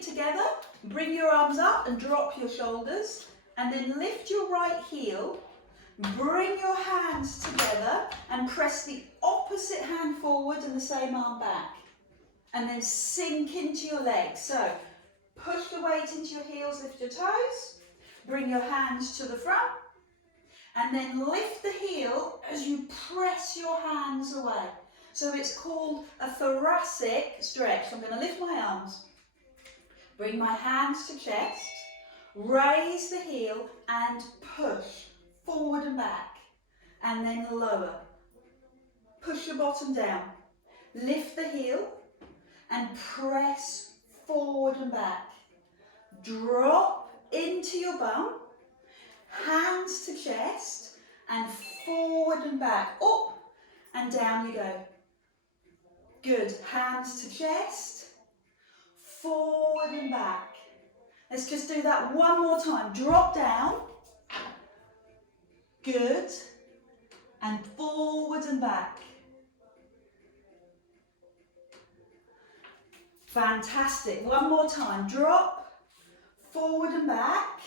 feet together, bring your arms up and drop your shoulders, and then lift your right heel, bring your hands together and press the opposite hand forward and the same arm back. And then sink into your legs. So push the weight into your heels, lift your toes, bring your hands to the front, and then lift the heel as you press your hands away. So it's called a thoracic stretch. So I'm going to lift my arms, bring my hands to chest, raise the heel and push forward and back, and then lower. Push your bottom down, lift the heel and press forward and back. Drop into your bum, hands to chest and forward and back, up and down you go. Good, hands to chest, forward and back. Let's just do that one more time. Drop down, good, and forward and back. Fantastic, one more time. Drop, forward and back,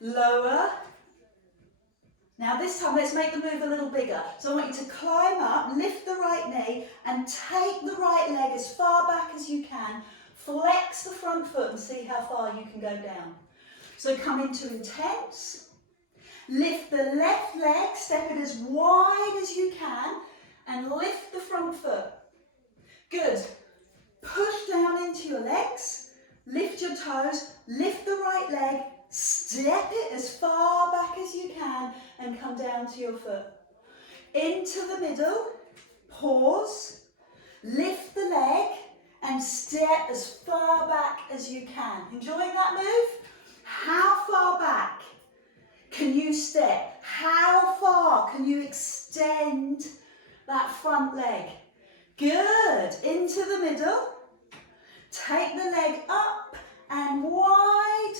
lower. Now this time let's make the move a little bigger. So I want you to climb up, lift the right knee and take the right leg as far back as you can. Flex the front foot and see how far you can go down. So come into intense. Lift the left leg, step it as wide as you can and lift the front foot. Good. Push down into your legs, lift your toes, lift the right leg, step it as far back as you can and come down to your foot. Into the middle, pause, lift the leg and step as far back as you can. Enjoying that move? How far back can you step? How far can you extend that front leg? Good. Into the middle. Take the leg up and wide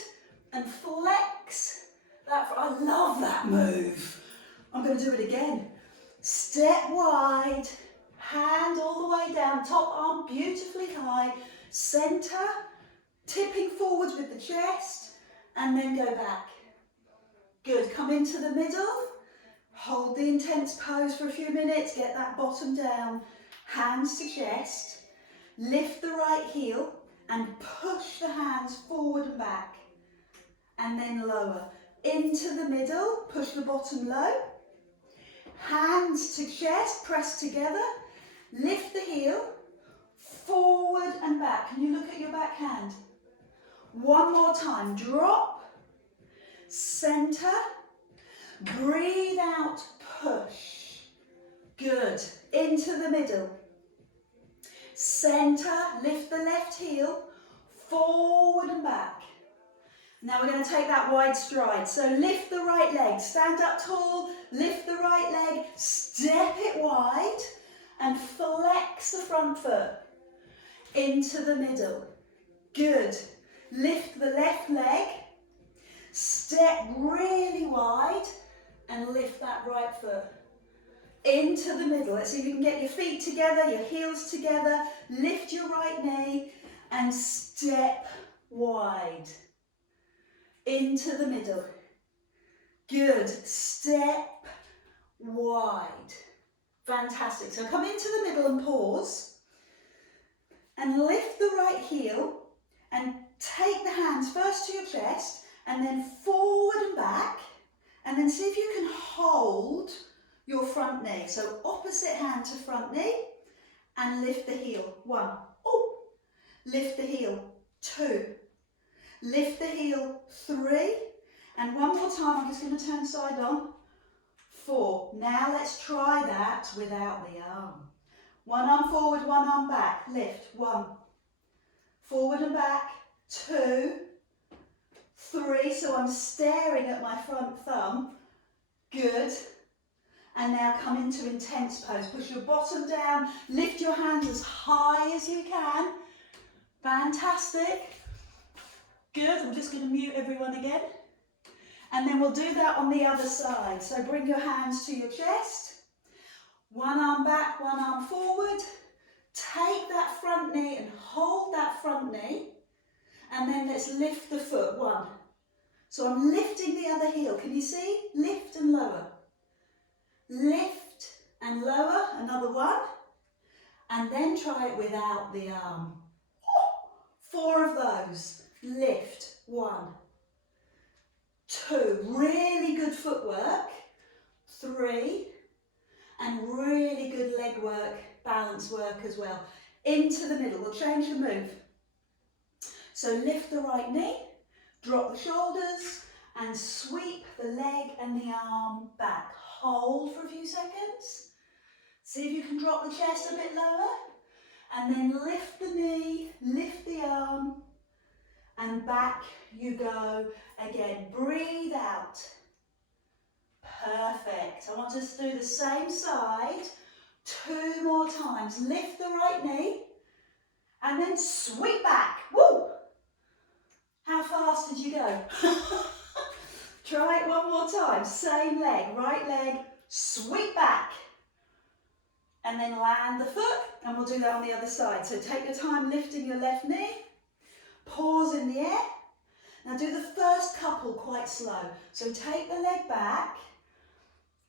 and flex that. I love that move. I'm going to do it again. Step wide, hand all the way down, top arm beautifully high, center, tipping forwards with the chest, and then go back. Good. Come into the middle. Hold the intense pose for a few minutes. Get that bottom down. Hands to chest. Lift the right heel and push the hands forward and back. And then lower. Into the middle. Push the bottom low. Hands to chest. Press together. Lift the heel. Forward and back. Can you look at your back hand? One more time. Drop. Center. Breathe out. Push. Good. Into the middle. Center, lift the left heel, forward and back. Now we're going to take that wide stride. So lift the right leg, stand up tall, lift the right leg, step it wide and flex the front foot into the middle. Good. Lift the left leg, step really wide and lift that right foot. Into the middle. Let's see if you can get your feet together, your heels together. Lift your right knee and step wide. Into the middle. Good. Step wide. Fantastic. So come into the middle and pause. And lift the right heel and take the hands first to your chest and then forward and back. And then see if you can hold your front knee. So opposite hand to front knee and lift the heel. 1. Oh. Lift the heel. 2. Lift the heel. 3. And one more time, I'm just going to turn side on. 4. Now let's try that without the arm. One arm forward, one arm back. Lift. 1. Forward and back. 2. 3. So I'm staring at my front thumb. Good. And now come into intense pose. Push your bottom down. Lift your hands as high as you can. Fantastic. Good. I'm just going to mute everyone again. And then we'll do that on the other side. So bring your hands to your chest. One arm back, one arm forward. Take that front knee and hold that front knee. And then let's lift the foot, 1. So I'm lifting the other heel, can you see? Lift and lower. Lift and lower, another 1. And then try it without the arm. 4 of those. Lift, 1, 2, really good footwork, 3, and really good leg work, balance work as well. Into the middle, we'll change the move. So lift the right knee, drop the shoulders, and sweep the leg and the arm back. Hold for a few seconds. See if you can drop the chest a bit lower. And then lift the knee, lift the arm, and back you go again. Breathe out. Perfect. I want us to do the same side 2 more times. Lift the right knee and then sweep back. Woo! How fast did you go? Try it 1 more time. Same leg, right leg, sweep back. And then land the foot, and we'll do that on the other side. So take your time lifting your left knee. Pause in the air. Now do the first couple quite slow. So take the leg back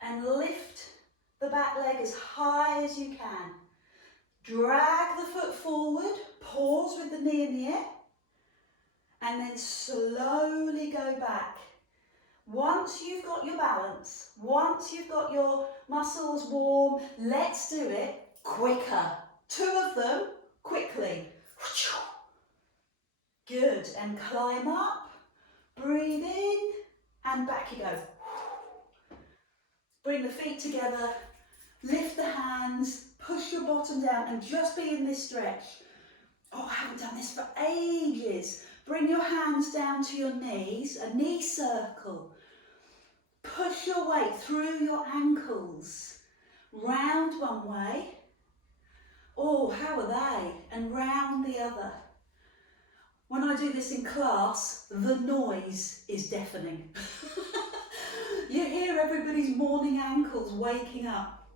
and lift the back leg as high as you can. Drag the foot forward, pause with the knee in the air, and then slowly go back. Once you've got your balance, once you've got your muscles warm, let's do it quicker. 2 of them, quickly. Good, and climb up, breathe in, and back you go. Bring the feet together, lift the hands, push your bottom down, and just be in this stretch. Oh, I haven't done this for ages. Bring your hands down to your knees, a knee circle. Push your weight through your ankles. Round one way. Oh, how are they? And round the other. When I do this in class, the noise is deafening. You hear everybody's morning ankles waking up.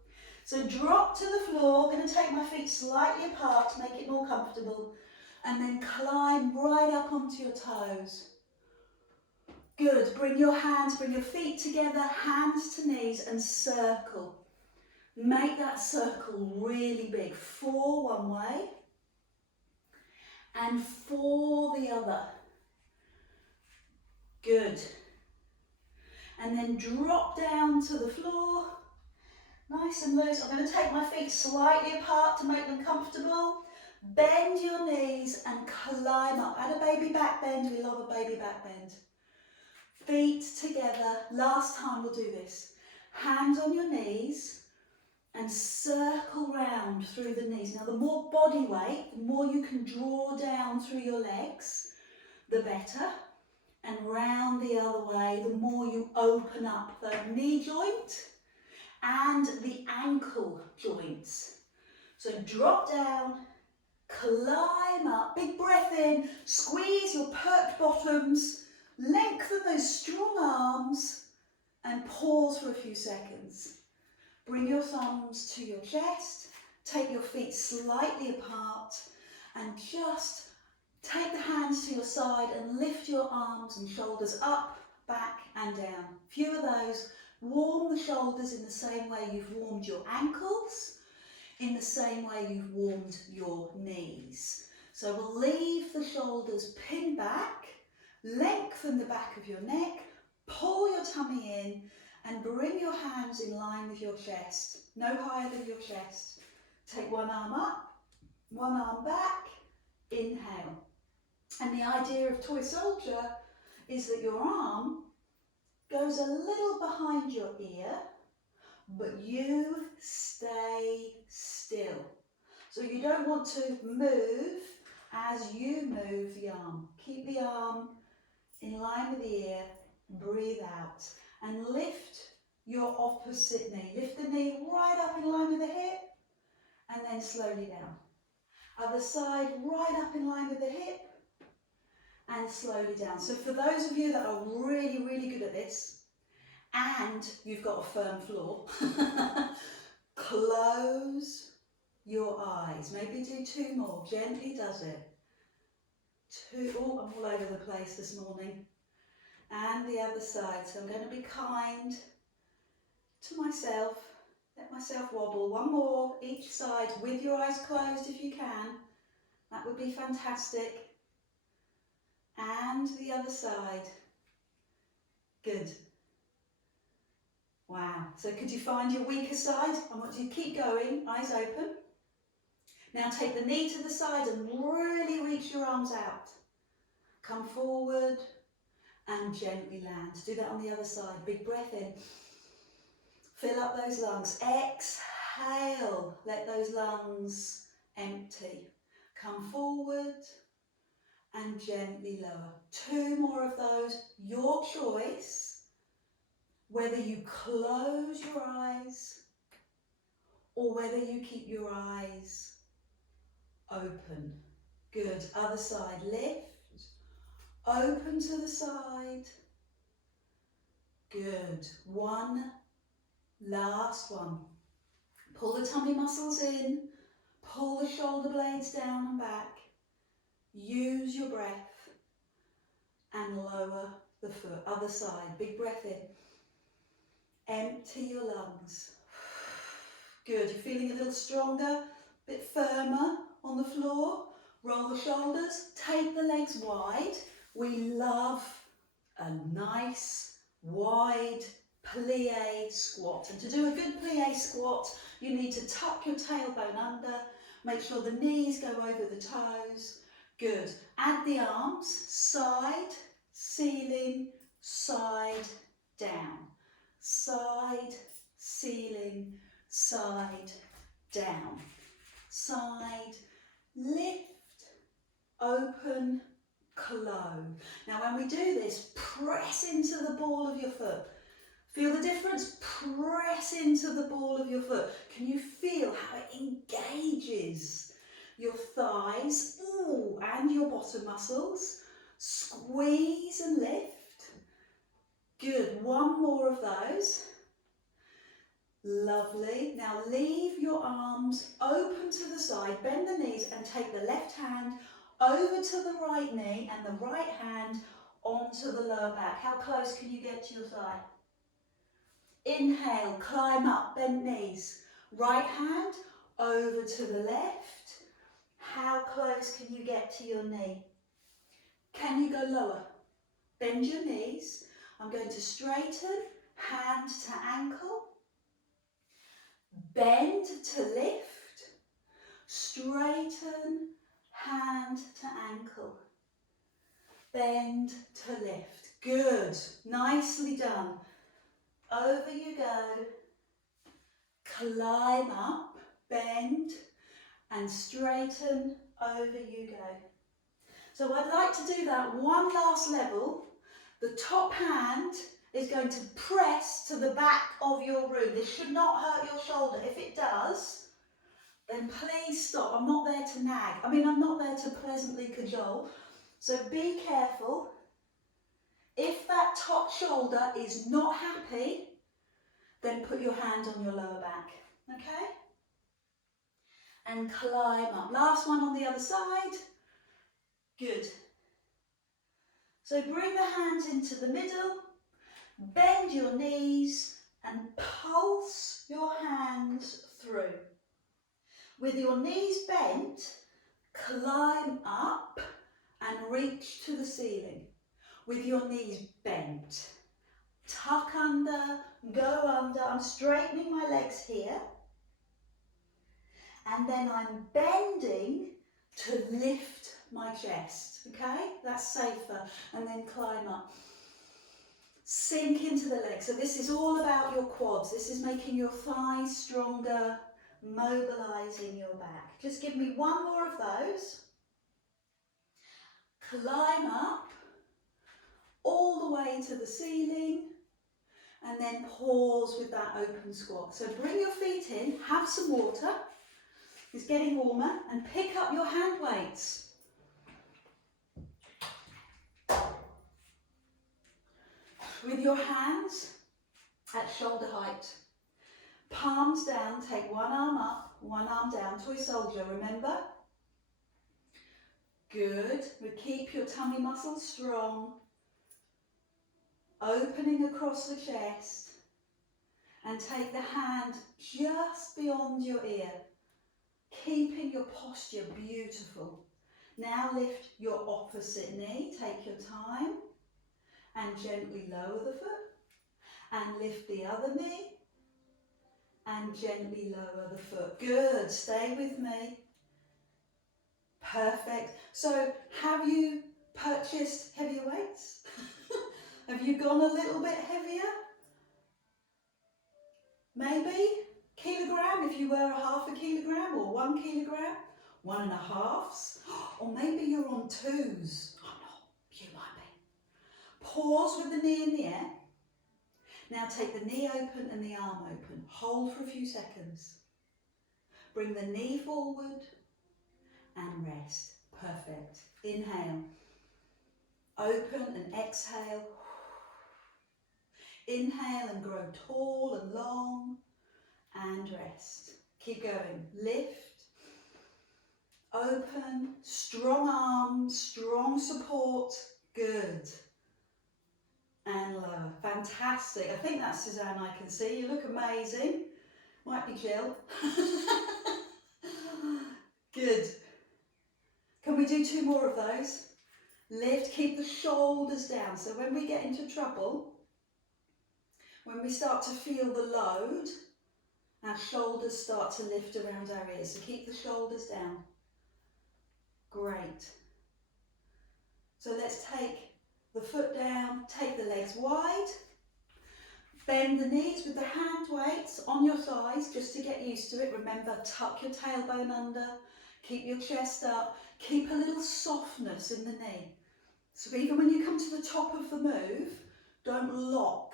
So drop to the floor. I'm going to take my feet slightly apart to make it more comfortable. And then climb right up onto your toes. Good. Bring your hands, bring your feet together, hands to knees, and circle. Make that circle really big. 4 one way and 4 the other. Good. And then drop down to the floor. Nice and loose. I'm going to take my feet slightly apart to make them comfortable. Bend your knees and climb up. Add a baby back bend. We love a baby back bend. Feet together. Last time we'll do this. Hands on your knees and circle round through the knees. Now the more body weight, the more you can draw down through your legs, the better. And round the other way, the more you open up the knee joint and the ankle joints. So drop down, climb up, big breath in, squeeze your perked bottoms, lengthen those strong arms and pause for a few seconds. Bring your thumbs to your chest, take your feet slightly apart and just take the hands to your side and lift your arms and shoulders up, back and down. Few of those. Warm the shoulders in the same way you've warmed your ankles, in the same way you've warmed your knees. So we'll leave the shoulders pinned back, lengthen the back of your neck, pull your tummy in and bring your hands in line with your chest, no higher than your chest. Take one arm up, one arm back, inhale. And the idea of toy soldier is that your arm goes a little behind your ear, but you stay still. So you don't want to move as you move the arm. Keep the arm in line with the ear, breathe out. And lift your opposite knee. Lift the knee right up in line with the hip, and then slowly down. Other side, right up in line with the hip, and slowly down. So for those of you that are really, really good at this, and you've got a firm floor, close your eyes. Maybe do 2 more. Gently does it. 2, oh, I'm all over the place this morning. And the other side, so I'm going to be kind to myself, let myself wobble. 1 more each side with your eyes closed if you can, that would be fantastic. And the other side, good. Wow, so could you find your weaker side? I want you to keep going, eyes open. Now take the knee to the side and really reach your arms out. Come forward and gently land. Do that on the other side. Big breath in. Fill up those lungs. Exhale. Let those lungs empty. Come forward and gently lower. 2 more of those. Your choice. Whether you close your eyes or whether you keep your eyes open. Good. Other side. Lift. Open to the side. Good. 1 last one. Pull the tummy muscles in. Pull the shoulder blades down and back. Use your breath and lower the foot. Other side. Big breath in. Empty your lungs. Good. You're feeling a little stronger, a bit firmer on the floor. Roll the shoulders. Take the legs wide. We love a nice wide plie squat. And to do a good plie squat, you need to tuck your tailbone under. Make sure the knees go over the toes. Good. Add the arms. Side, ceiling, side, down. Side, ceiling, side, down. Side, lift, open, close. Now when we do this, press into the ball of your foot. Feel the difference? Press into the ball of your foot. Can you feel how it engages your thighs, ooh, and your bottom muscles? Squeeze and lift. Good. 1 more of those. Lovely. Now leave your arms open to the side, bend the knees and take the left hand over to the right knee and the right hand onto the lower back. How close can you get to your thigh? Inhale, climb up, bend knees. Right hand over to the left. How close can you get to your knee? Can you go lower? Bend your knees. I'm going to straighten, hand to ankle. Bend to lift. Straighten, hand to ankle. Bend to lift. Good. Nicely done. Over you go. Climb up, bend and straighten. Over you go. So I'd like to do that 1 last level. The top hand is going to press to the back of your room. This should not hurt your shoulder. If it does, then please stop. I'm not there to nag. I'm not there to pleasantly cajole. So be careful. If that top shoulder is not happy, then put your hand on your lower back. Okay? And climb up. Last one on the other side. Good. So bring the hands into the middle. Bend your knees and pulse your hands through. With your knees bent, climb up and reach to the ceiling. With your knees bent, tuck under, go under. I'm straightening my legs here. And then I'm bending to lift my chest, okay? That's safer. And then climb up. Sink into the legs. So this is all about your quads. This is making your thighs stronger, mobilizing your back. Just give me 1 more of those. Climb up all the way to the ceiling and then pause with that open squat. So bring your feet in, have some water, it's getting warmer, and pick up your hand weights. With your hands at shoulder height. Palms down, take 1 arm up, 1 arm down, toy soldier, remember? Good. We keep your tummy muscles strong. Opening across the chest. And take the hand just beyond your ear. Keeping your posture beautiful. Now lift your opposite knee. Take your time. And gently lower the foot. And lift the other knee. And gently lower the foot. Good. Stay with me. Perfect. So have you purchased heavier weights? Have you gone a little bit heavier? Maybe kilogram if you were a half a kilogram, or 1 kilogram, 1.5s, or maybe you're on 2s. Oh no, you might be. Pause with the knee in the air. Now take the knee open and the arm open. Hold for a few seconds. Bring the knee forward and rest. Perfect. Inhale. Open and exhale. Inhale and grow tall and long and rest. Keep going. Lift. Open. Strong arms. Strong support. Good. And lower. Fantastic. I think that's Suzanne I can see. You look amazing. Might be Jill. Good. Can we do 2 more of those? Lift. Keep the shoulders down. So when we get into trouble, when we start to feel the load, our shoulders start to lift around our ears. So keep the shoulders down. Great. So let's take the foot down, take the legs wide. Bend the knees with the hand weights on your thighs just to get used to it. Remember, tuck your tailbone under, keep your chest up, keep a little softness in the knee. So even when you come to the top of the move, don't lock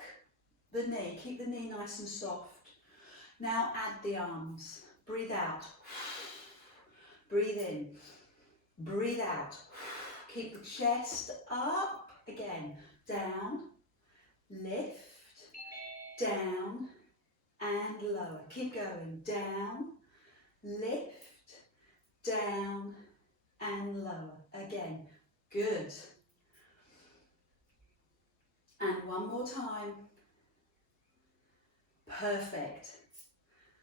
the knee, keep the knee nice and soft. Now add the arms. Breathe out. Breathe in. Breathe out. Keep the chest up. Again. Down. Lift. Down. And lower. Keep going. Down. Lift. Down. And lower. Again. Good. And one more time. Perfect.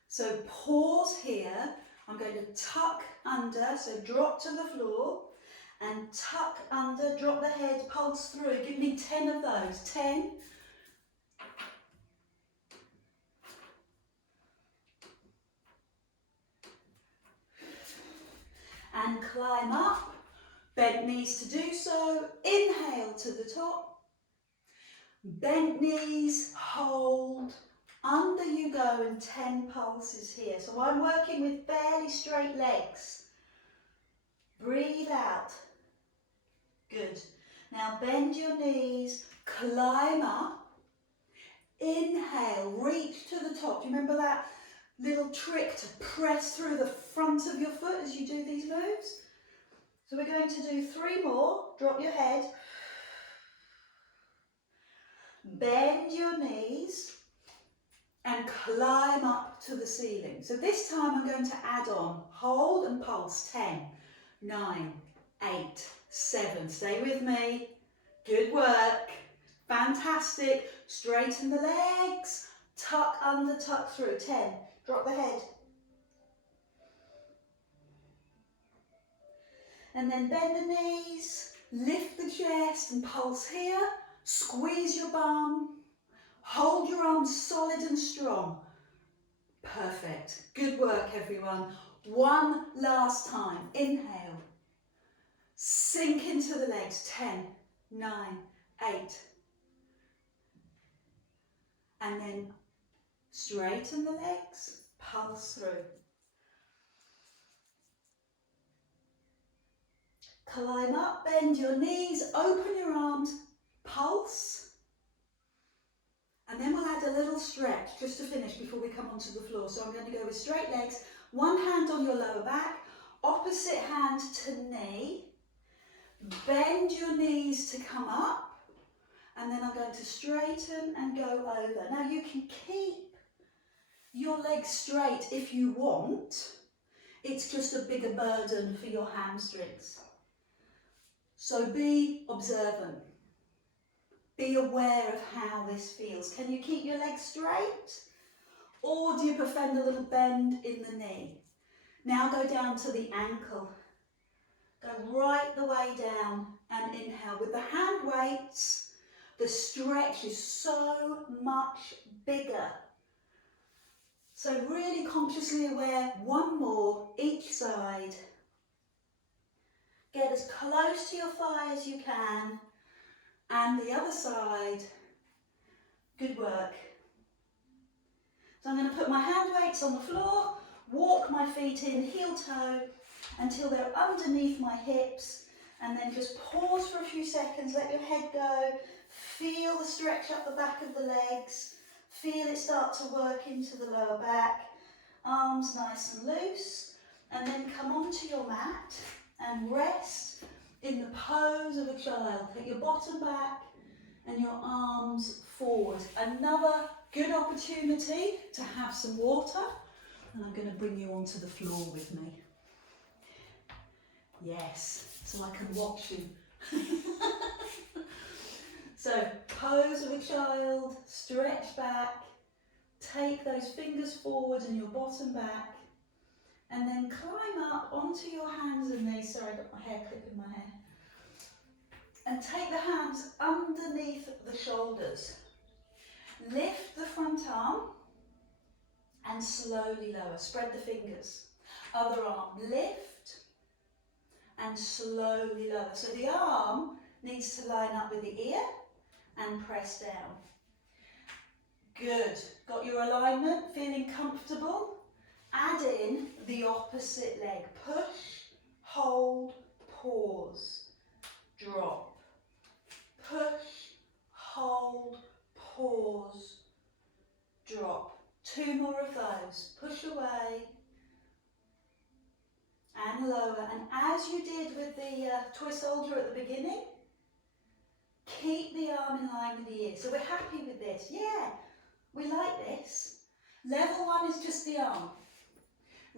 So pause here. I'm going to tuck under, so drop to the floor and tuck under, drop the head, pulse through. Give me 10 of those. 10. And climb up. Bent knees to do so. Inhale to the top. Bent knees, hold. Under you go, and 10 pulses here. So I'm working with fairly straight legs. Breathe out. Good. Now bend your knees, climb up. Inhale, reach to the top. Do you remember that little trick to press through the front of your foot as you do these moves? So we're going to do 3 more. Drop your head. Bend your knees. And climb up to the ceiling. So this time I'm going to add on, hold and pulse. 10, 9, 8, 7. Stay with me. Good work. Fantastic. Straighten the legs. Tuck under, tuck through. 10. Drop the head. And then bend the knees. Lift the chest and pulse here. Squeeze your bum. Hold your arms solid and strong. Perfect. Good work, everyone. One last time. Inhale. Sink into the legs. 10, 9, 8. And then straighten the legs. Pulse through. Climb up, bend your knees, open your arms, pulse. And then we'll add a little stretch just to finish before we come onto the floor. So I'm going to go with straight legs, one hand on your lower back, opposite hand to knee. Bend your knees to come up. And then I'm going to straighten and go over. Now you can keep your legs straight if you want. It's just a bigger burden for your hamstrings. So be observant. Be aware of how this feels. Can you keep your legs straight? Or do you prefer a little bend in the knee? Now go down to the ankle. Go right the way down and inhale. With the hand weights, the stretch is so much bigger. So really consciously aware, one more, each side. Get as close to your thigh as you can. And the other side. Good work. So I'm going to put my hand weights on the floor, walk my feet in heel toe until they're underneath my hips, and then just pause for a few seconds, let your head go, feel the stretch up the back of the legs, feel it start to work into the lower back, arms nice and loose, and then come onto your mat and rest in the pose of a child. Take your bottom back and your arms forward. Another good opportunity to have some water, and I'm going to bring you onto the floor with me. Yes, so I can watch you. So pose of a child, stretch back, take those fingers forward and your bottom back, and then climb up onto your hands and knees. Sorry, I got my hair clip in my hair. And take the hands underneath the shoulders. Lift the front arm and slowly lower. Spread the fingers. Other arm, lift and slowly lower. So the arm needs to line up with the ear and press down. Good. Got your alignment? Feeling comfortable? Add in the opposite leg. Push, hold, pause, drop. Push, hold, pause, drop. 2 more of those. Push away and lower. And as you did with the toy soldier at the beginning, keep the arm in line with the ear. So we're happy with this. Yeah, we like this. Level 1 is just the arm.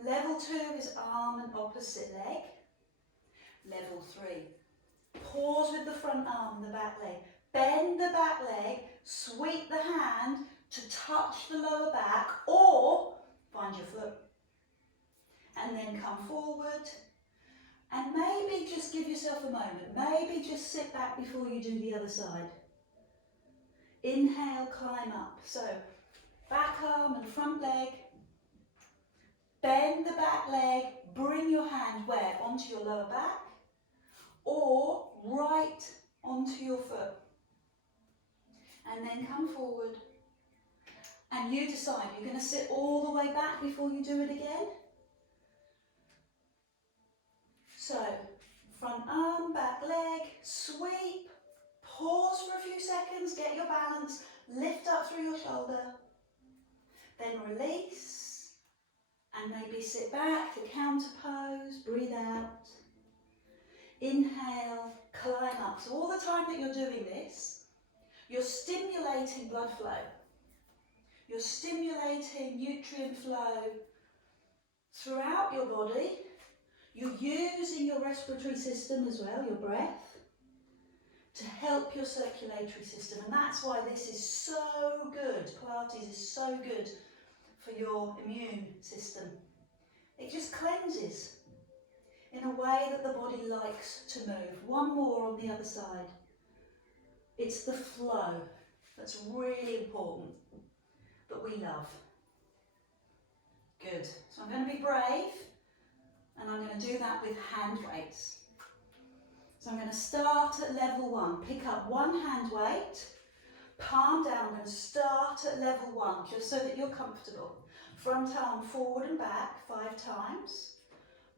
Level 2 is arm and opposite leg. Level 3. Pause with the front arm and the back leg. Bend the back leg, sweep the hand to touch the lower back, or find your foot. And then come forward. And maybe just give yourself a moment. Maybe just sit back before you do the other side. Inhale, climb up. So, back arm and front leg. Bend the back leg. Bring your hand where? Onto your lower back. Or right onto your foot. And then come forward. And you decide, you're going to sit all the way back before you do it again. So, front arm, back leg, sweep, pause for a few seconds, get your balance, lift up through your shoulder, then release, and maybe sit back to counter pose, breathe out, inhale, climb up. So all the time that you're doing this, you're stimulating blood flow, you're stimulating nutrient flow throughout your body. You're using your respiratory system as well, your breath, to help your circulatory system. And that's why this is so good. Pilates is so good for your immune system. It just cleanses in a way that the body likes to move. One more on the other side. It's the flow that's really important, that we love. Good. So I'm going to be brave. And I'm going to do that with hand weights. So I'm going to start at level 1. Pick up one hand weight, palm down. I'm going to start at level 1, just so that you're comfortable. Front arm forward and back 5 times.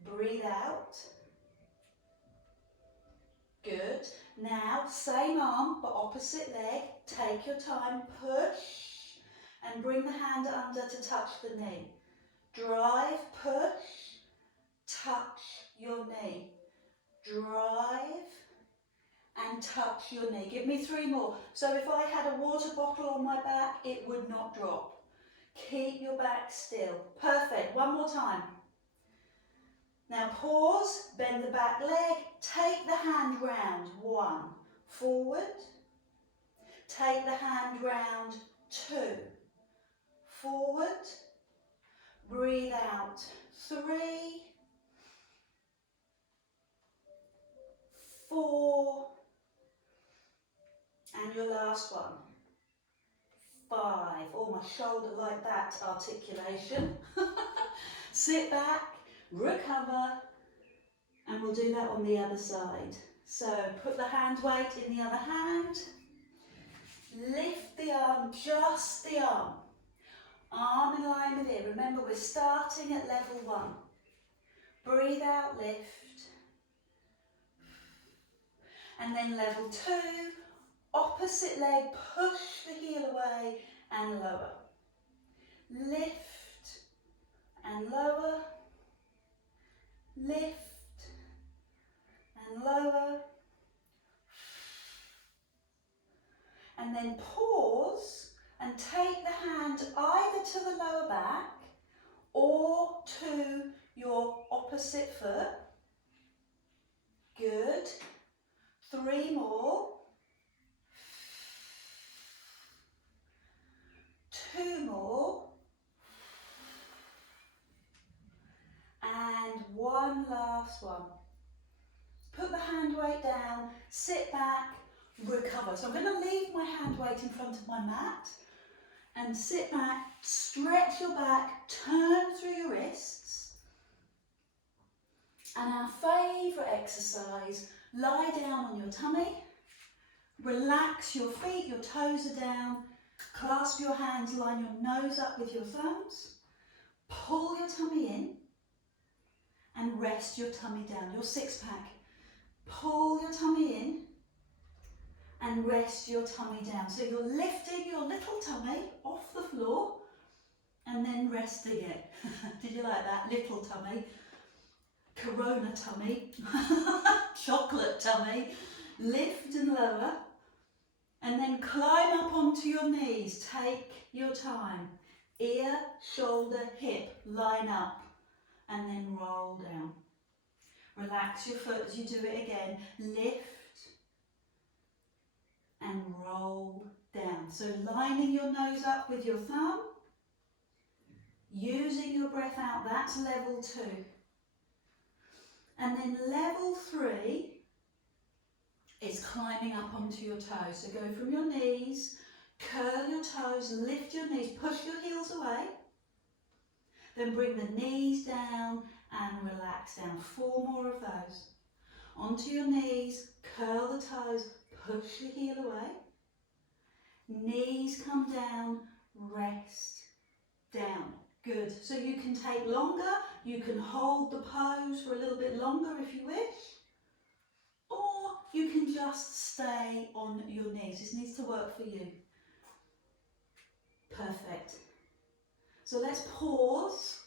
Breathe out. Good. Now, same arm, but opposite leg. Take your time, push, and bring the hand under to touch the knee. Drive, push. Touch your knee. Drive and touch your knee. Give me 3 more. So if I had a water bottle on my back, it would not drop. Keep your back still. Perfect. One more time. Now pause, bend the back leg, take the hand round. 1, forward. Take the hand round. 2, forward. Breathe out. 3, 4, and your last one. 5. Oh, my shoulder like that articulation. Sit back, recover, and we'll do that on the other side. So put the hand weight in the other hand. Lift the arm, just the arm. Arm in line with it. Remember, we're starting at level 1. Breathe out, lift. And then level 2, opposite leg, push the heel away and lower. Lift and lower. Lift and lower. And then pause and take the hand either to the lower back or to your opposite foot. Good. 3 more. 2 more. And one last one. Put the hand weight down, sit back, recover. So I'm going to leave my hand weight in front of my mat and sit back, stretch your back, turn through your wrists. And our favourite exercise, lie down on your tummy, relax your feet, your toes are down, clasp your hands, line your nose up with your thumbs, pull your tummy in and rest your tummy down, your six pack. Pull your tummy in and rest your tummy down. So you're lifting your little tummy off the floor and then resting it. Did you like that? Little tummy, Corona tummy, chocolate tummy. Lift and lower and then climb up onto your knees. Take your time. Ear, shoulder, hip, line up and then roll down. Relax your foot as you do it again. Lift and roll down. So lining your nose up with your thumb, using your breath out, that's level 2. And then level 3 is climbing up onto your toes. So go from your knees, curl your toes, lift your knees, push your heels away. Then bring the knees down and relax down. 4 more of those. Onto your knees, curl the toes, push the heel away. Knees come down, rest, down. Good. So you can take longer, you can hold the pose for a little bit longer if you wish, or you can just stay on your knees. This needs to work for you. Perfect. So let's pause.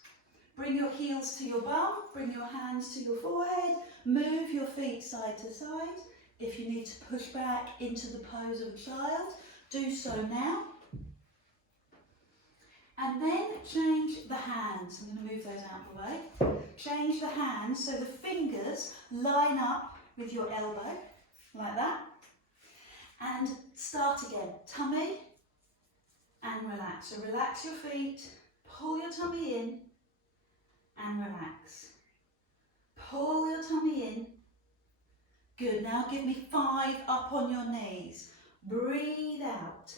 Bring your heels to your bum, bring your hands to your forehead, move your feet side to side. If you need to push back into the pose of a child, do so now. And then change the hands. I'm going to move those out of the way. Change the hands so the fingers line up with your elbow, like that. And start again. Tummy and relax. So relax your feet, pull your tummy in and relax. Pull your tummy in. Good. Now give me 5 up on your knees. Breathe out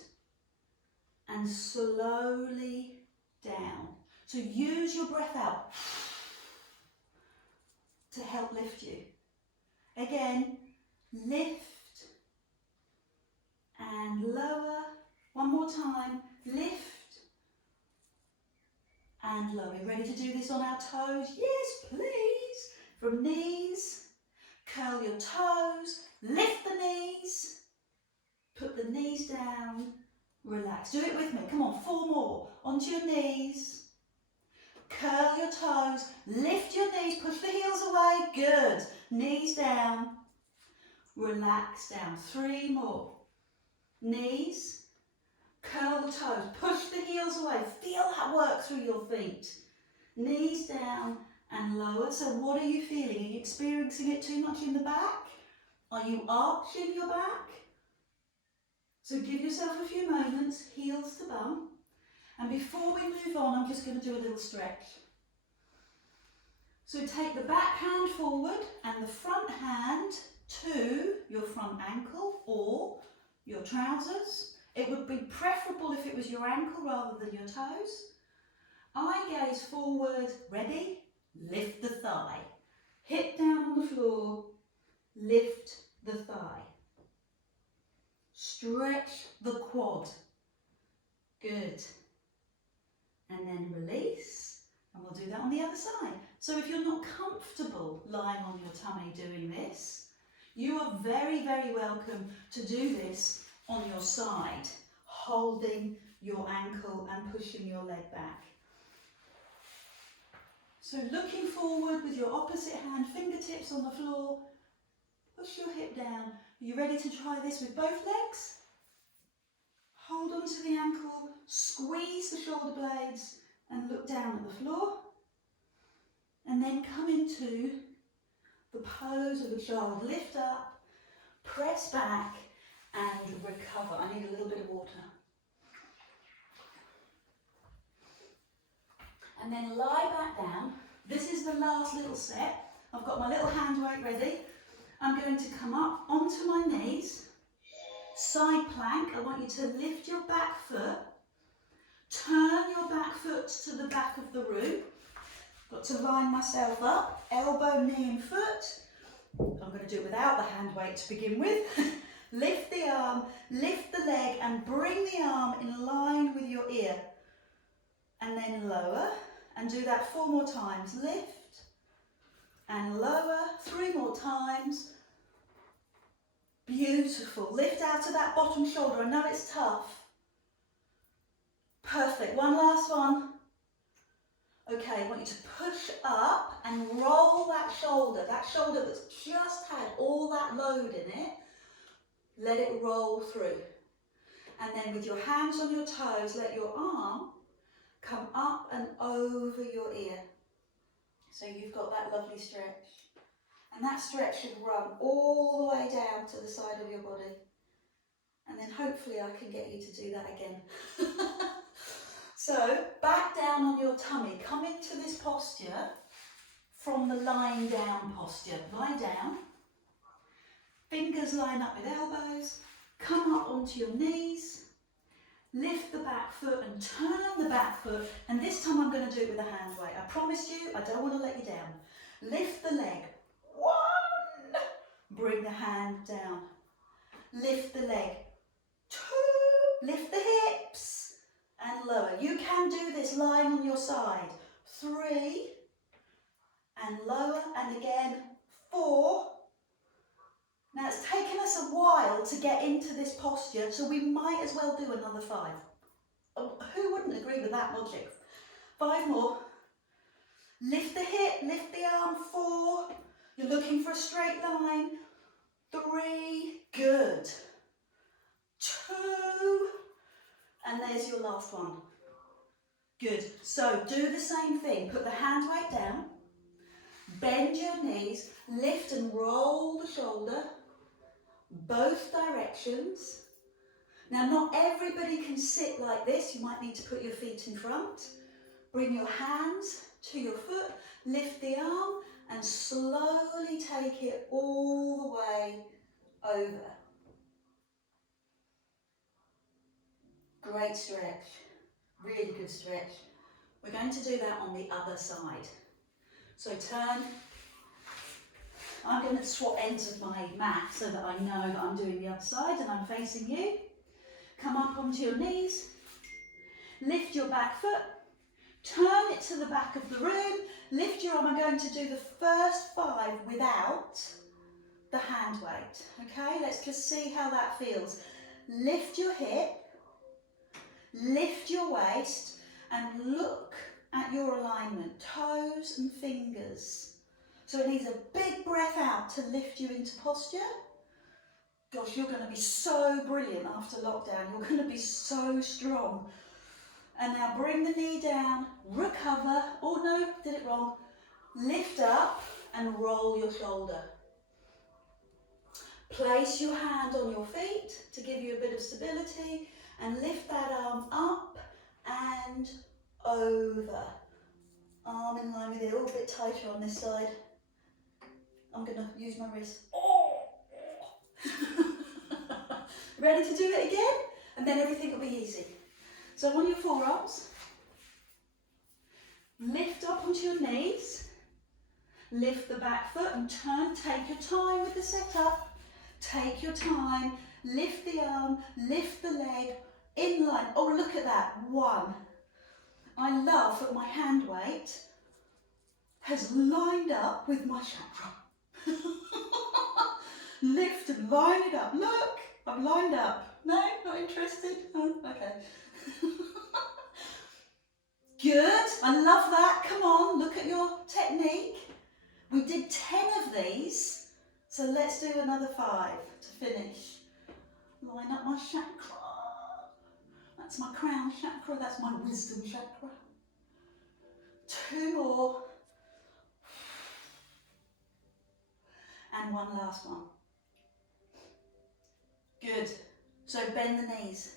and slowly down. So use your breath out to help lift you. Again, lift and lower. One more time. Lift and lower. Ready to do this on our toes? Yes, please. From knees, curl your toes, lift the knees, put the knees down, relax. Do it with me. Come on, 4 more. Onto your knees, curl your toes, lift your knees, push the heels away. Good. Knees down, relax down. 3 more. Knees, curl the toes, push the heels away. Feel that work through your feet. Knees down and lower. So what are you feeling? Are you experiencing it too much in the back? Are you arching your back? So give yourself a few moments, heels to bum. And before we move on, I'm just going to do a little stretch. So take the back hand forward and the front hand to your front ankle or your trousers. It would be preferable if it was your ankle rather than your toes. Eye gaze forward, ready? Lift the thigh. Hip down on the floor, lift the thigh. Stretch the quad. Good. And then release, and we'll do that on the other side. So if you're not comfortable lying on your tummy doing this, you are very, very welcome to do this on your side, holding your ankle and pushing your leg back. So looking forward with your opposite hand, fingertips on the floor, push your hip down. Are you ready to try this with both legs? Hold on to the ankle, squeeze the shoulder blades and look down at the floor. And then come into the pose of a child. Lift up, press back and recover. I need a little bit of water. And then lie back down. This is the last little set. I've got my little hand weight ready. I'm going to come up onto my knees. Side plank. I want you to lift your back foot. Turn your back foot to the back of the room. Got to line myself up. Elbow, knee and foot. I'm going to do it without the hand weight to begin with. Lift the arm, lift the leg and bring the arm in line with your ear. And then lower. And do that 4 more times. Lift and lower. 3 more times. Beautiful. Lift out to that bottom shoulder. I know it's tough. Perfect. One last one. Okay, I want you to push up and roll that shoulder that's just had all that load in it. Let it roll through. And then with your hands on your toes, let your arm come up and over your ear. So you've got that lovely stretch. And that stretch should run all the way down to the side of your body. And then hopefully I can get you to do that again. So back down on your tummy. Come into this posture from the lying down posture. Lie down. Fingers line up with elbows. Come up onto your knees. Lift the back foot and turn the back foot. And this time I'm going to do it with a hand weight. I promised you, I don't want to let you down. Lift the leg. 1. Bring the hand down. Lift the leg. 2. Lift the hips. And lower. You can do this lying on your side. 3. And lower. And again. 4. Now it's taken us a while to get into this posture, so we might as well do another 5. Who wouldn't agree with that logic? 5 more. Lift the hip, lift the arm. 4. You're looking for a straight line. 3. Good. 2. And there's your last one. Good. So do the same thing. Put the hand weight down. Bend your knees. Lift and roll the shoulder. Both directions. Now not everybody can sit like this. You might need to put your feet in front. Bring your hands to your foot. Lift the arm and slowly take it all the way over. Great stretch. Really good stretch. We're going to do that on the other side. So turn. I'm going to swap ends of my mat so that I know that I'm doing the other side and I'm facing you. Come up onto your knees. Lift your back foot. Turn it to the back of the room. Lift your arm. I'm going to do the first 5 without the hand weight. Okay, let's just see how that feels. Lift your hip. Lift your waist and look at your alignment, toes and fingers. So it needs a big breath out to lift you into posture. Gosh, you're going to be so brilliant after lockdown. You're going to be so strong. And now bring the knee down, recover. Oh no, did it wrong. Lift up and roll your shoulder. Place your hand on your feet to give you a bit of stability and lift that arm up and over. Arm in line with it, a little bit tighter on this side. I'm going to use my wrist. Oh. Ready to do it again? And then everything will be easy. So on your forearms, lift up onto your knees, lift the back foot and turn, take your time with the setup. Take your time, lift the arm, lift the leg, in line. Oh, look at that, 1. I love that my hand weight has lined up with my chakra. Lift and line it up. Look, I've lined up. No, not interested? Oh, okay. Good, I love that. Come on, look at your technique. We did 10 of these. So let's do another 5 to finish. Line up my chakra. That's my crown chakra, that's my wisdom chakra. 2 more. And 1 last one. Good. So bend the knees.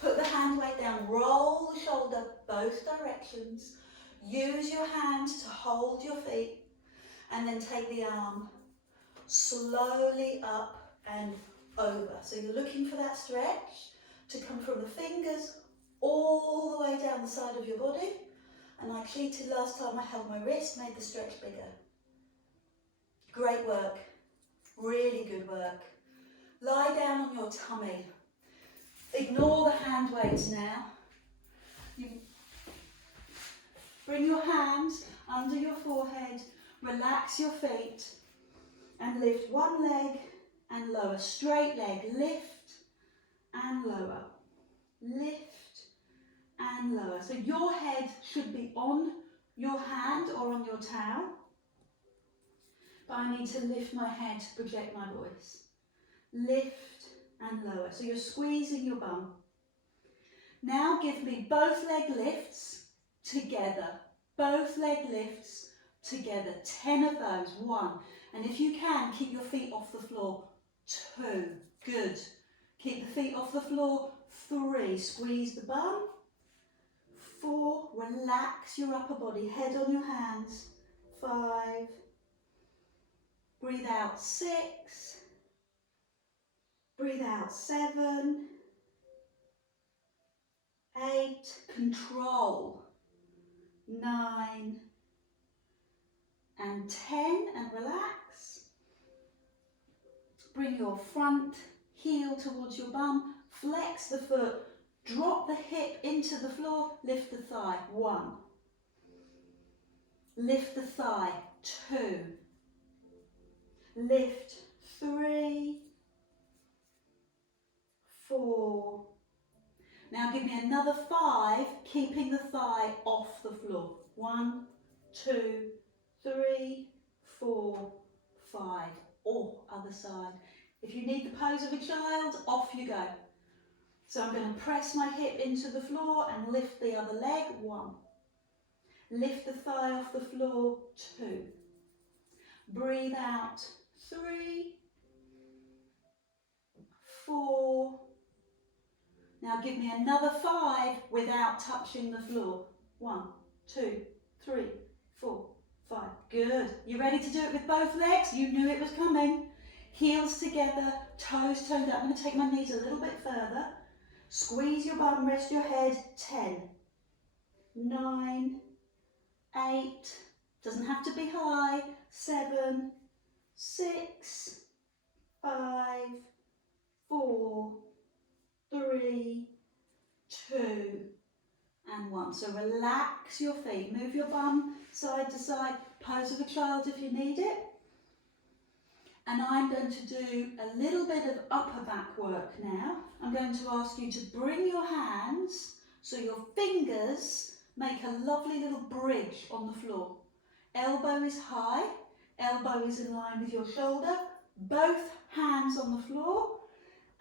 Put the hand weight down, roll the shoulder both directions. Use your hand to hold your feet and then take the arm slowly up and over. So you're looking for that stretch to come from the fingers all the way down the side of your body. And I cheated last time, I held my wrist, made the stretch bigger. Great work, really good work. Lie down on your tummy. Ignore the hand weights now. You bring your hands under your forehead, relax your feet and lift one leg and lower. Straight leg, lift and lower. Lift and lower. So your head should be on your hand or on your towel. But I need to lift my head to project my voice. Lift and lower. So you're squeezing your bum. Now give me both leg lifts together. Both leg lifts together. 10 of those. 1. And if you can, keep your feet off the floor. 2. Good. Keep the feet off the floor. 3. Squeeze the bum. 4. Relax your upper body. Head on your hands. 5. Breathe out. 6. Breathe out. 7. 8. Control. 9. And 10. And relax. Bring your front heel towards your bum. Flex the foot. Drop the hip into the floor. Lift the thigh. 1. Lift the thigh. 2. Lift. 3. 4. Now give me another 5, keeping the thigh off the floor. 1, 2, 3, 4, 5. Or other side. If you need the pose of a child, off you go. So I'm going to press my hip into the floor and lift the other leg. 1. Lift the thigh off the floor. 2. Breathe out. 3, 4. Now give me another 5 without touching the floor. 1, 2, 3, 4, 5. Good. You ready to do it with both legs? You knew it was coming. Heels together, toes turned up. I'm going to take my knees a little bit further. Squeeze your bum, rest your head. 10, 9, 8. Doesn't have to be high. 7, 6, 5, 4, 3, 2, and 1. So relax your feet. Move your bum side to side. Pose of a child if you need it. And I'm going to do a little bit of upper back work now. I'm going to ask you to bring your hands so your fingers make a lovely little bridge on the floor. Elbow is high, elbow is in line with your shoulder. Both hands on the floor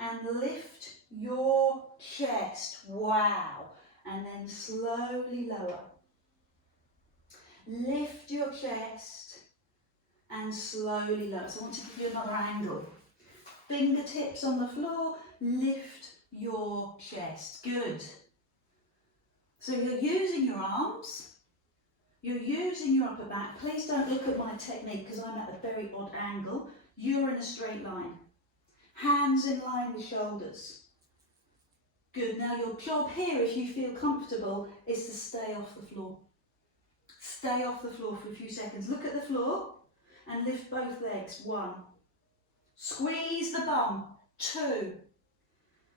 and lift your chest. Wow. And then slowly lower. Lift your chest and slowly lower. So I want to give you another angle. Fingertips on the floor, lift your chest. Good. So you're using your arms, you're using your upper back. Please don't look at my technique because I'm at a very odd angle. You're in a straight line. Hands in line with shoulders. Good. Now your job here, if you feel comfortable, is to stay off the floor. Stay off the floor for a few seconds. Look at the floor and lift both legs. 1. Squeeze the bum. 2.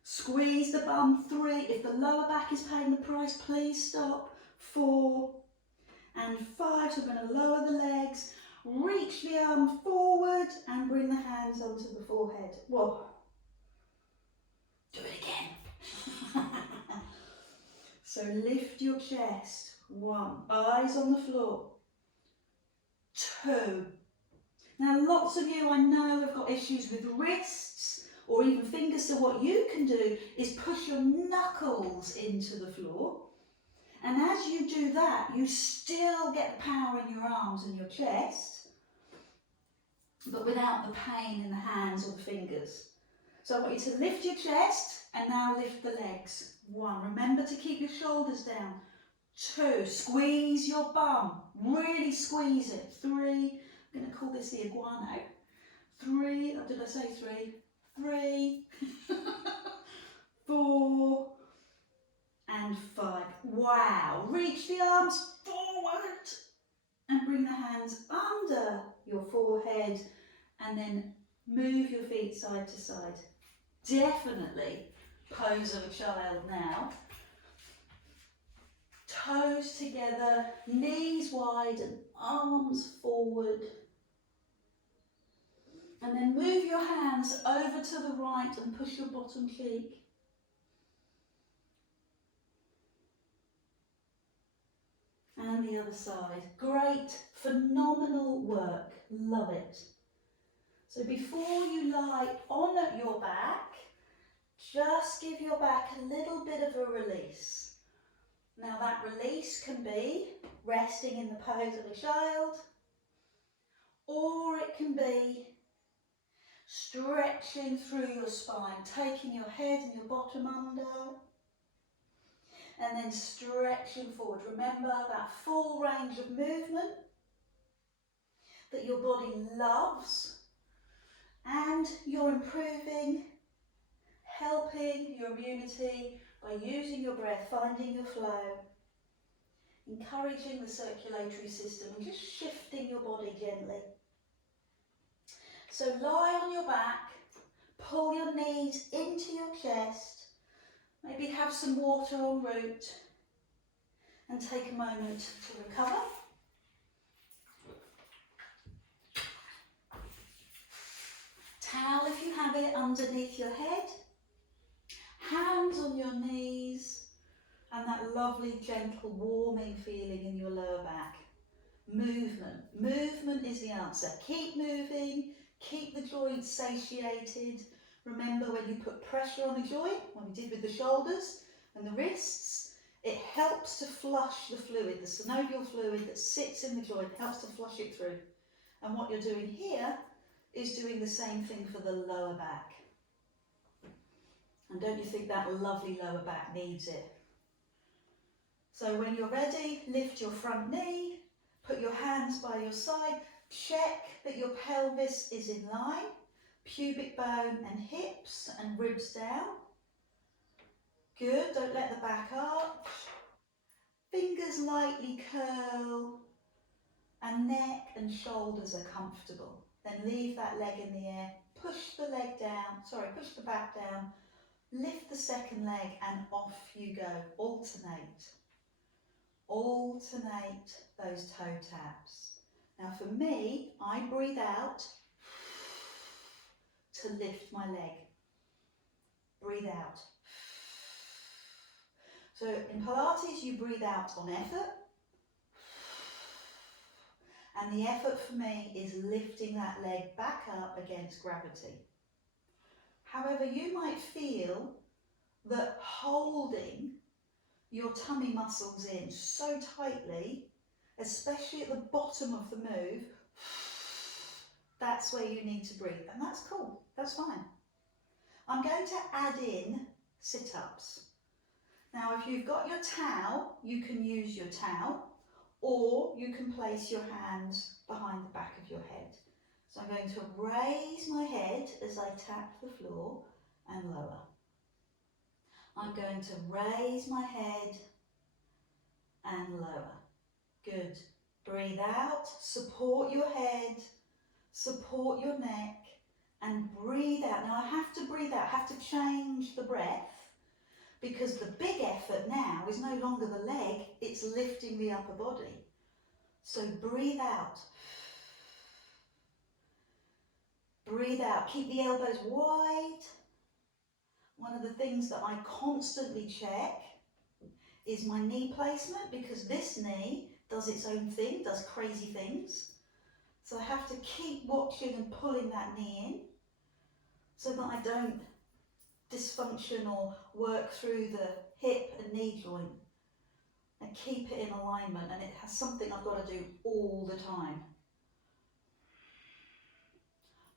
Squeeze the bum. 3. If the lower back is paying the price, please stop. 4 and 5. So we're going to lower the legs. Reach the arm forward and bring the hands onto the forehead. Whoa. Do it again. So lift your chest. 1. Eyes on the floor. 2. Now lots of you I know have got issues with wrists or even fingers, so what you can do is push your knuckles into the floor, and as you do that you still get the power in your arms and your chest, but without the pain in the hands or the fingers. So I want you to lift your chest and now lift the legs. 1. Remember to keep your shoulders down. 2. Squeeze your bum. Really squeeze it. 3. I'm going to call this the iguana. 3. Did I say 3? 3. 4. And 5. Wow. Reach the arms forward and bring the hands under your forehead and then move your feet side to side. Definitely pose of a child now. Toes together, knees wide and arms forward. And then move your hands over to the right and push your bottom cheek. And the other side. Great, phenomenal work. Love it. So before you lie on your back, just give your back a little bit of a release. Now that release can be resting in the pose of a child, or it can be stretching through your spine, taking your head and your bottom under, and then stretching forward. Remember that full range of movement that your body loves, and you're improving, helping your immunity by using your breath, finding your flow, encouraging the circulatory system and just shifting your body gently. So lie on your back, pull your knees into your chest, maybe have some water en route and take a moment to recover. Towel if you have it underneath your head, hands on your knees, and that lovely gentle warming feeling in your lower back. Movement. Movement is the answer. Keep moving, keep the joints satiated. Remember when you put pressure on a joint, when we did with the shoulders and the wrists, it helps to flush the fluid, the synovial fluid that sits in the joint, helps to flush it through. And what you're doing here is doing the same thing for the lower back. And don't you think that lovely lower back needs it? So when you're ready, lift your front knee, put your hands by your side, check that your pelvis is in line, pubic bone and hips and ribs down. Good, don't let the back arch. Fingers lightly curl and neck and shoulders are comfortable. Then leave that leg in the air, push the back down, lift the second leg and off you go. Alternate. Alternate those toe taps. Now for me, I breathe out to lift my leg. Breathe out. So in Pilates, you breathe out on effort. And the effort for me is lifting that leg back up against gravity. However, you might feel that holding your tummy muscles in so tightly especially at the bottom of the move, that's where you need to breathe. And that's cool, that's fine. I'm going to add in sit-ups. Now, if you've got your towel, you can use your towel, or you can place your hands behind the back of your head. So I'm going to raise my head as I tap the floor and lower. I'm going to raise my head and lower. Good. Breathe out, support your head, support your neck, and breathe out. Now I have to breathe out, I have to change the breath, because the big effort now is no longer the leg, it's lifting the upper body. So breathe out. Breathe out, keep the elbows wide. One of the things that I constantly check is my knee placement, because this knee does its own thing, does crazy things. So I have to keep watching and pulling that knee in so that I don't dysfunction or work through the hip and knee joint, and keep it in alignment. And it has something I've got to do all the time.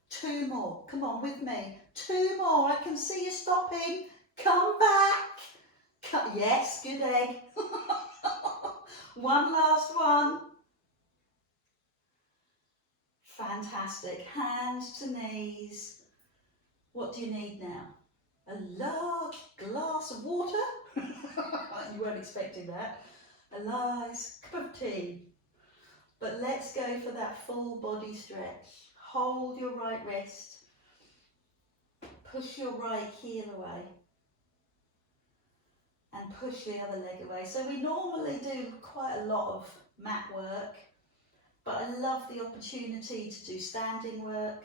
2 more, come on with me. 2 more, I can see you stopping. Come back. Yes, good egg. One last one. Fantastic, hands to knees. What do you need now? A large glass of water? You weren't expecting that. A nice cup of tea. But let's go for that full body stretch. Hold your right wrist. Push your right heel away. And push the other leg away. So we normally do quite a lot of mat work, but I love the opportunity to do standing work.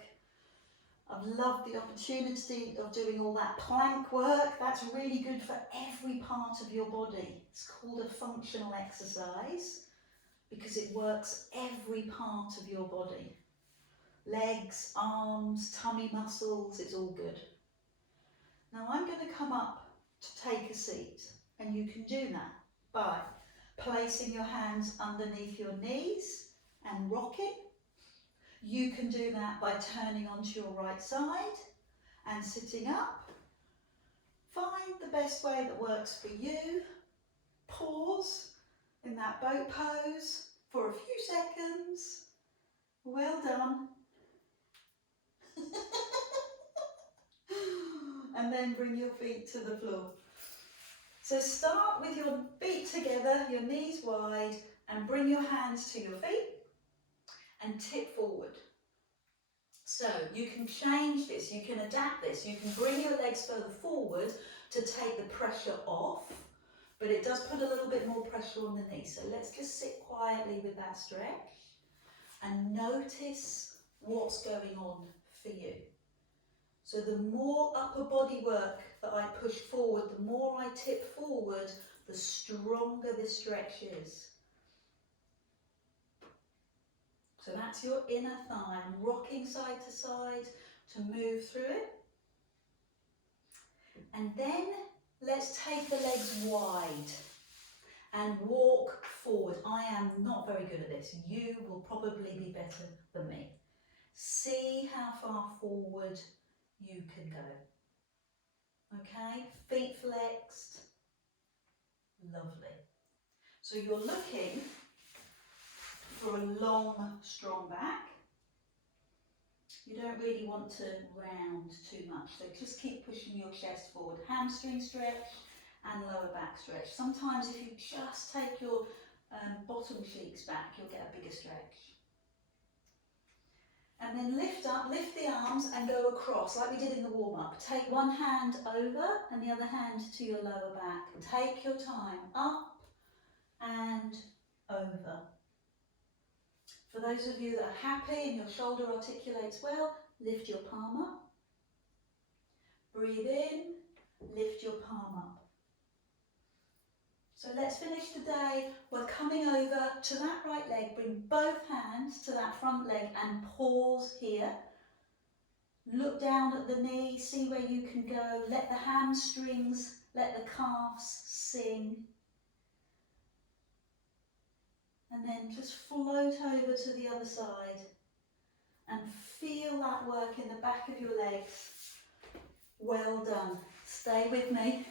I've loved the opportunity of doing all that plank work. That's really good for every part of your body. It's called a functional exercise because it works every part of your body. Legs, arms, tummy muscles, it's all good. Now I'm going to come up to take a seat, and you can do that by placing your hands underneath your knees and rocking. You can do that by turning onto your right side and sitting up. Find the best way that works for you. Pause in that boat pose for a few seconds. Well done. And then bring your feet to the floor. So start with your feet together, your knees wide, and bring your hands to your feet and tip forward. So you can change this, you can adapt this, you can bring your legs further forward to take the pressure off, but it does put a little bit more pressure on the knee. So let's just sit quietly with that stretch and notice what's going on for you. So the more upper body work that I push forward, the more I tip forward, the stronger this stretch is. So that's your inner thigh. I'm rocking side to side to move through it. And then let's take the legs wide and walk forward. I am not very good at this. You will probably be better than me. See how far forward you can go. Okay, feet flexed. Lovely. So you're looking for a long, strong back. You don't really want to round too much, so just keep pushing your chest forward. Hamstring stretch and lower back stretch. Sometimes if you just take your bottom cheeks back, you'll get a bigger stretch. And then lift up, lift the arms and go across like we did in the warm-up. Take one hand over and the other hand to your lower back. Take your time, up and over. For those of you that are happy and your shoulder articulates well, lift your palm up. Breathe in, lift your palm up. So let's finish the day. We're coming over to that right leg. Bring both hands to that front leg and pause here. Look down at the knee, see where you can go. Let the hamstrings, let the calves sing. And then just float over to the other side and feel that work in the back of your legs. Well done. Stay with me.